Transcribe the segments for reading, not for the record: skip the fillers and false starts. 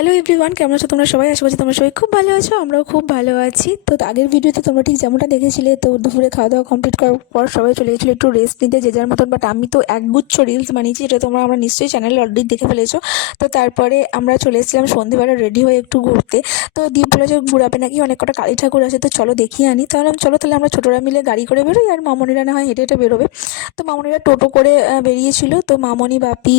Hello everyone, কেমন আছো তোমরা সবাই? আশা করছি তোমরা সবাই খুব ভালো আছো, আমরাও খুব ভালো আছি। তো আগের ভিডিওতে তোমরা ঠিক যেমনটা দেখেছিলে, তো দুপুরে খাওয়া দাওয়া কমপ্লিট করার পর সবাই চলে গেছিলো একটু রেস্ট নিতে যে যার মতন। বাট আমি তো একগুচ্ছ রিলস বানিয়েছি, এটা আমরা নিশ্চয়ই চ্যানেলে অলরেডি দেখে ফেলেছো। তো তারপরে আমরা চলে এসেছিলাম সন্ধ্যেবেলা রেডি হয়ে একটু ঘুরতে। তো দীপ বলে যে ঘুরাবে নাকি, অনেক কটা কালী ঠাকুর আছে, তো চলো দেখিয়ে আনি। তাহলে চলো, তাহলে আমরা ছোটোরা মিলে গাড়ি করে বেরোই, আর মামনিরা না হয় হেঁটে হেঁটে বেরোবে। তো মামনিরা টোটো করে বেরিয়েছিল। তো মামনি বাপি,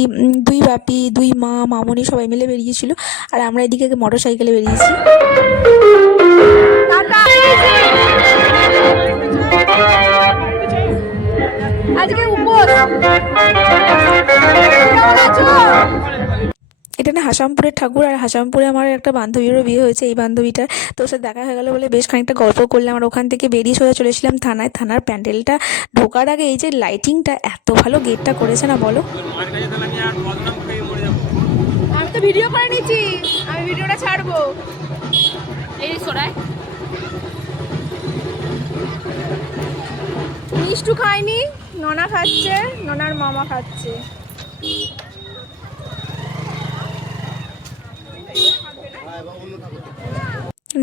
দুই মা মামনি সবাই মিলে বেরিয়েছিল, আর আমরা এদিকে মোটর সাইকেলে বেরিয়েছি। এটা না হাসামপুরের ঠাকুর, আর হাসামপুরে আমার একটা বান্ধবীরও বিয়ে হয়েছে, এই বান্ধবীটার। তো ওর সাথে দেখা হয়ে গেলো বলে বেশ খানিকটা গল্প করলাম, আর ওখান থেকে বেরিয়ে সোজা চলেছিলাম থানায়। থানার প্যান্ডেলটা ঢোকার আগে এই যে লাইটিংটা এত ভালো গেটটা করেছে না, বলো। আমি তো ভিডিও করে নিচ্ছি, আমি ভিডিওটা ছাড়বো। এই সরাই মিষ্টু খায়নি, ননা খাচ্ছে, ননার মামা খাচ্ছে।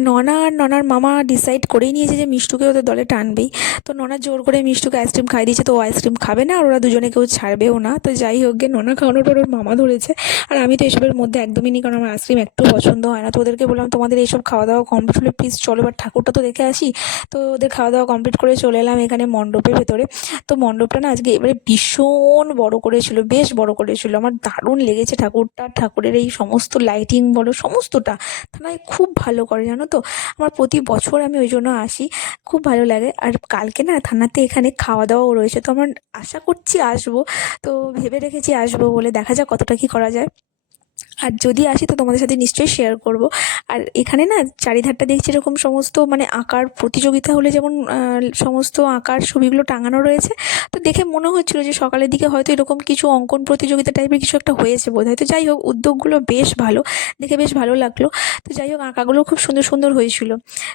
ননা আর ননার মামা ডিসাইড করেই নিয়েছে যে মিষ্টুকে ওদের দলে টানবেই। তো ননা জোর করে মিষ্টুকে আইসক্রিম খাই দিয়েছে, তো ও আইসক্রিম খাবে না, আর ওরা দুজনে কেউ ছাড়বেও না। তো যাই হোক গে, ননা খাওয়ানোর পর ওর মামা ধরেছে, আর আমি তো এসবের মধ্যে একদমই নিই, কারণ আমার আইসক্রিম একটু পছন্দ হয় না। তো ওদেরকে বললাম তোমাদের এইসব খাওয়া দাওয়া কমপ্লিট হলে প্লিজ চলো এবার ঠাকুরটা তো দেখে আসি। তো ওদের খাওয়া দাওয়া কমপ্লিট করে চলে এলাম এখানে মণ্ডপের ভেতরে। তো মণ্ডপটা না আজকে এবারে ভীষণ বড় করেছিল, বেশ বড় করেছিল। আমার দারুণ লেগেছে ঠাকুরটা, ঠাকুরের এই সমস্ত লাইটিং বলো সমস্তটা থানায় খুব ভালো করে, জানো তো। আমার প্রতি বছর আমি ওই জন্য আসি, খুব ভালো লাগে। আর কালকে না থানাতে এখানে খাওয়া দাওয়াও রয়েছে, তো আমার আশা করছি আসবো। তো ভেবে রেখেছি আসবো বলে, দেখা যাক কতটা কী করা যায়। আর যদি আসি তো তোমাদের সাথে নিশ্চয়ই শেয়ার করব। আর এখানে না চারিধারটা দেখছি এরকম সমস্ত মানে আঁকার প্রতিযোগিতা হলে যেমন সমস্ত আঁকার ছবিগুলো টাঙানো রয়েছে। তো দেখে মনে হচ্ছিলো যে সকালের দিকে হয়তো এরকম কিছু অঙ্কন প্রতিযোগিতা টাইপের কিছু একটা হয়েছে বোধহয়। তো যাই হোক, উদ্যোগগুলো বেশ ভালো, দেখে বেশ ভালো লাগলো। তো যাই হোক, আঁকাগুলো খুব সুন্দর সুন্দর হয়েছিল।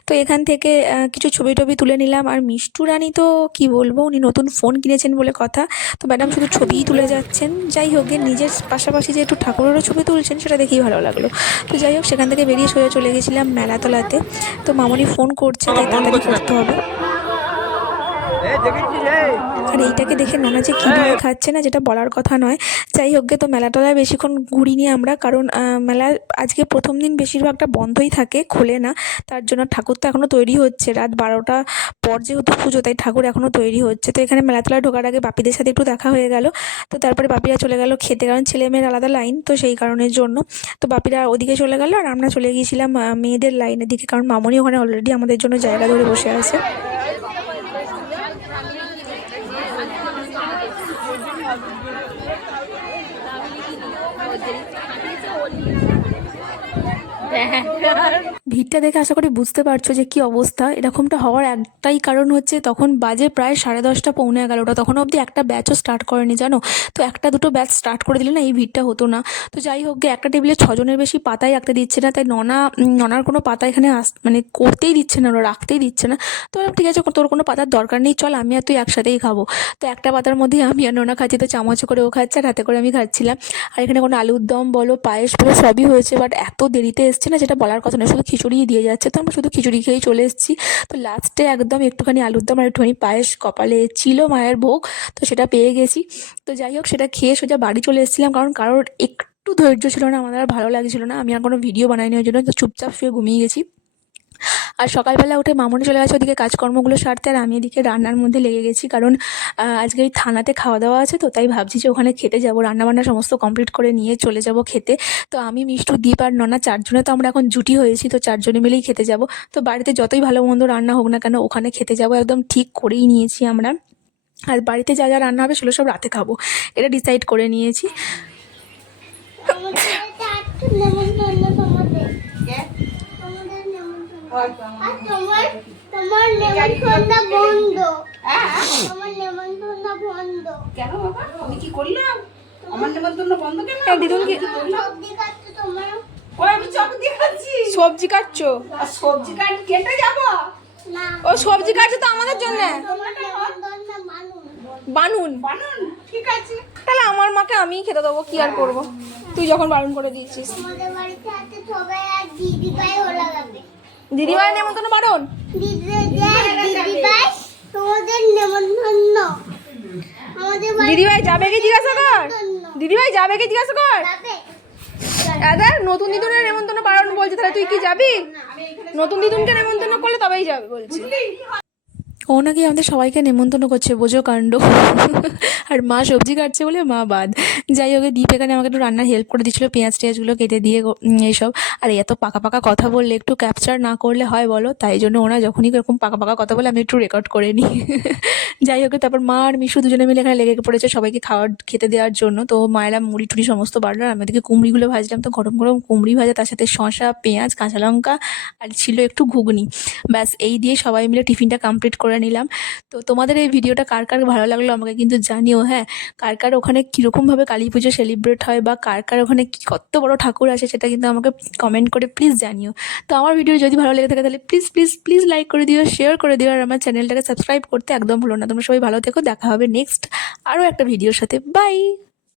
তো এখান থেকে কিছু ছবি টবি তুলে নিলাম। আর মিষ্টু রানী তো কী বলবো, উনি নতুন ফোন কিনেছেন বলে কথা। তো ম্যাডাম শুধু ছবিই তুলে যাচ্ছেন। যাই হোক, নিজের পাশাপাশি যে একটু ঠাকুরেরও ছবি তুলছেন সেটা দেখেই ভালো লাগলো। তো যাই হোক, সেখান থেকে বেরিয়ে সোজা চলে গেছিলাম মেলাতলাতে। তো মামনি ফোন করছে, তাই তাড়াতাড়ি করতে হবে। আর এইটাকে দেখে ননা যে কী ভয় খাচ্ছে না, যেটা বলার কথা নয়। যাই হোক গে, তো মেলাতলায় বেশিক্ষণ ঘুরিনি আমরা, কারণ মেলা আজকে প্রথম দিন বেশিরভাগটা বন্ধই থাকে, খোলে না। তার জন্য ঠাকুর তো এখনও তৈরি হচ্ছে, রাত 12টা পর যেহেতু পুজো, তাই ঠাকুর এখনও তৈরি হচ্ছে। তো এখানে মেলাতলায় ঢোকার আগে বাপিদের সাথে একটু দেখা হয়ে গেল। তো তারপরে বাপিরা চলে গেল খেতে, কারণ ছেলে মেয়ের আলাদা লাইন, তো সেই কারণের জন্য। তো বাপিরা ওদিকে চলে গেল, আর আমরা চলে গিয়েছিলাম মেয়েদের লাইনের দিকে, কারণ মামনি ওখানে অলরেডি আমাদের জন্য জায়গা ধরে বসে আছে। ভিড়টা দেখে আশা করি বুঝতে পারছো যে কি অবস্থা। এরকমটা হওয়ার একটাই কারণ হচ্ছে, তখন বাজে প্রায় 10:30 পৌনে 11টা, তখন অবধি একটা ব্যাচও স্টার্ট করেনি, জানো। তো একটা দুটো ব্যাচ স্টার্ট করে দিলে না এই ভিড়টা হতো না। তো যাই হোক, একটা টেবিলে 6 জনের বেশি পাতাই রাখতে দিচ্ছে না, তাই ননার কোনো পাতা এখানে মানে করতেই দিচ্ছে না, ওরা রাখতেই দিচ্ছে না। তো ঠিক আছে, তোর কোনো পাতার দরকার নেই, চল আমি আর তুই একসাথেই খাবো। তো একটা পাতার মধ্যেই আমি আর ননা খাচ্ছি, তো চামচে করে ও খাচ্ছে আর হাতে করে আমি খাচ্ছিলাম। আর এখানে কোনো আলুর দম বলো, পায়েস বলো, সবই হয়েছে। বাট এত দেরিতে এসছে না, যেটা বলার কথা নয়, শুধু খিচুড়িই দিয়ে যাচ্ছে। তো আমরা শুধু খিচুড়ি খেয়েই চলে এসেছি। তো লাস্টে একদম একটুখানি আলুর দম আর একটুখানি পায়েস কপালে ছিল মায়ের ভোগ, তো সেটা পেয়ে গেছি। তো যাই হোক, সেটা খেয়ে সোজা বাড়ি চলে এসেছিলাম, কারণ কারোর একটু ধৈর্য ছিল না, আমাদের আর ভালো লাগছিল না। আমি আর কোনো ভিডিও বানাইনি ওই জন্য, তো চুপচাপ শুয়ে ঘুমিয়ে গেছি। আর সকালবেলা উঠে মামনি চলে গেছে ওদিকে কাজকর্মগুলো সারতে, আর আমি এদিকে রান্নার মধ্যে লেগে গেছি, কারণ আজকে ওই থানাতে খাওয়া দাওয়া আছে। তো তাই ভাবছি যে ওখানে খেতে যাবো, রান্নাবান্না সমস্ত কমপ্লিট করে নিয়ে চলে যাব খেতে। তো আমি, মিষ্টু, দীপ আর ননা 4 জনে তো আমরা এখন জুটি হয়েছি, তো 4 জনে মিলেই খেতে যাব। তো বাড়িতে যতই ভালো মন্দ রান্না হোক না কেন, ওখানে খেতে যাবো একদম ঠিক করেই নিয়েছি আমরা। আর বাড়িতে যা যা রান্না হবে সেগুলো সব রাতে খাবো, এটা ডিসাইড করে নিয়েছি। তোমার নেমন্তন্ন বন্ধ। আমার নেমন্তন্ন বন্ধ কেন বাবা? আমি কি করলাম? আমার নেমন্তন্ন বন্ধ কেন? দিদুন কি সবজি কাটছো তোমার? কই আমি সবজি কাটছি। সবজি কাটছো? আর সবজি কেটে যাবো না। ও সবজি কাটছো তো আমাদের জন্য? তোমার নেমন্তন্ন বানুন। বানুন বানুন ঠিক আছে। তাহলে আমার মাকে আমিই খেতে দেবো, কি আর করবো, তুই যখন বারণ করে দিয়েছিস। তোমাদের বাড়িতে সাথে সবাই আর দিদিভাইও লাগাবে। দিদিভাই নেমন্তন্ন বারণ। দিদিভাই তোমাদের নেমন্তন্ন। আমাদের দিদিভাই যাবে কি জিজ্ঞাসা কর। দিদিভাই যাবে কি জিজ্ঞাসা কর। যাবে। দেখ নতুন দিদুনের নেমন্তন্ন বারণ বলছে, তাহলে তুই কি যাবি? নতুন দিদুনকে নেমন্তন্ন করলে তবেই যাবে বলছি। ও নাকি আমাদের সবাইকে নেমন্তন্ন করছে, বোঝো কাণ্ড। আর মা সবজি কাটছে বলে মা বাদ। যাই হোক, দীপ এখানে আমাকে একটু রান্নার হেল্প করে দিচ্ছিলো, পেঁয়াজ টেঁয়াজগুলো কেটে দিয়ে এইসব। আর এত পাকা পাকা কথা বললে একটু ক্যাপচার না করলে হয় বলো? তাই জন্য ওরা যখনই এরকম পাকা পাকা কথা বলে আমি একটু রেকর্ড করে নিই। যাই হোক, তারপর মা আর মিশু দুজনে মিলে এখানে লেগে পড়েছে সবাইকে খেতে দেওয়ার জন্য। তো মায়েরা মুড়ি টুড়ি সমস্ত বাড়লো, আর আমি ওদিকে কুমড়িগুলো ভাজলাম। তো গরম গরম কুমড়ি ভাজা, তার সাথে শসা, পেঁয়াজ, কাঁচা লঙ্কা, আর ছিল একটু ঘুগনি। ব্যাস এই দিয়ে সবাই মিলে টিফিনটা কমপ্লিট করে নিলাম। তো তোমাদের এই ভিডিওটা কার কার ভালো লাগলো আমাকে কিন্তু জানিও। হ্যাঁ, কার কার ওখানে কীরকমভাবে কালী পুজো সেলিব্রেট হয়, বা কার কার ওখানে কত বড় ঠাকুর আছে, সেটা কিন্তু আমাকে কমেন্ট করে প্লিজ জানিও। তো আমার ভিডিও যদি ভালো লেগে থাকে তাহলে প্লিজ প্লিজ প্লিজ লাইক করে দিও, শেয়ার করে দিও, আর আমার চ্যানেলটাকে সাবস্ক্রাইব করতে একদম ভুলো না। তোমরা সবাই ভালো থেকো, দেখা হবে নেক্সট আরও একটা ভিডিওর সাথে। বাই।